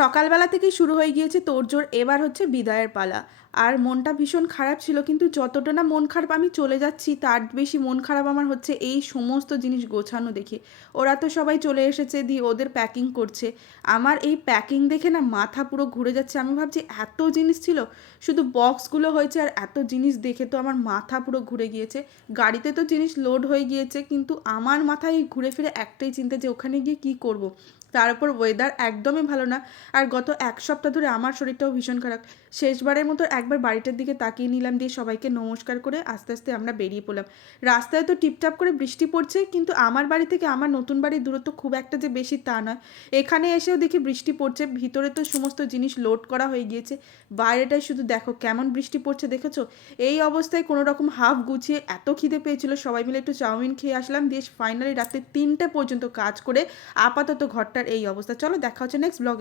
সকালবেলা থেকেই শুরু হয়ে গিয়েছে তোড়জোড়, এবার হচ্ছে বিদায়ের পালা। আর মনটা ভীষণ খারাপ ছিল, কিন্তু যতটা না মন খারাপ আমি চলে যাচ্ছি, তার বেশি মন খারাপ আমার হচ্ছে এই সমস্ত জিনিস গোছানো দেখে। ওরা তো সবাই চলে এসেছে, দিয়ে ওদের প্যাকিং করছে। আমার এই প্যাকিং দেখে না মাথা পুরো ঘুরে যাচ্ছে। আমি ভাবছি এত জিনিস ছিল, শুধু বক্সগুলো হয়েছে আর এত জিনিস দেখে তো আমার মাথা পুরো ঘুরে গিয়েছে। গাড়িতে তো জিনিস লোড হয়ে গিয়েছে, কিন্তু আমার মাথায় ঘুরে ফিরে একটাই চিন্তা যে ওখানে গিয়ে কী করব। তার উপর ওয়েদার একদমই ভালো না। আর গত এক সপ্তাহ ধরে আমার শরীরটাও ভীষণ খারাপ। শেষবারের মতো একবার বাড়িটার দিকে তাকিয়ে নিলাম, দিয়ে সবাইকে নমস্কার করে আস্তে আস্তে আমরা বেরিয়ে পড়লাম। রাস্তায় তো টিপটাপ করে বৃষ্টি পড়ছে, কিন্তু আমার বাড়ি থেকে আমার নতুন বাড়ির দূরত্ব খুব একটা যে বেশি তা নয়। এখানে এসেও দেখি বৃষ্টি পড়ছে, ভিতরে তো সমস্ত জিনিস লোড করা হয়ে গিয়েছে। বাইরেটাই শুধু দেখো কেমন বৃষ্টি পড়ছে, দেখেছো? এই অবস্থায় কোনো রকম হাফ গুছিয়ে, এত খিদে পেয়েছিল সবাই মিলে একটু চাউমিন খেয়ে আসলাম, দিয়ে ফাইনালি রাত্রে 3টে পর্যন্ত কাজ করে আপাতত ঘরটার এই অবস্থা। চলো দেখা হচ্ছে নেক্সট ব্লগে।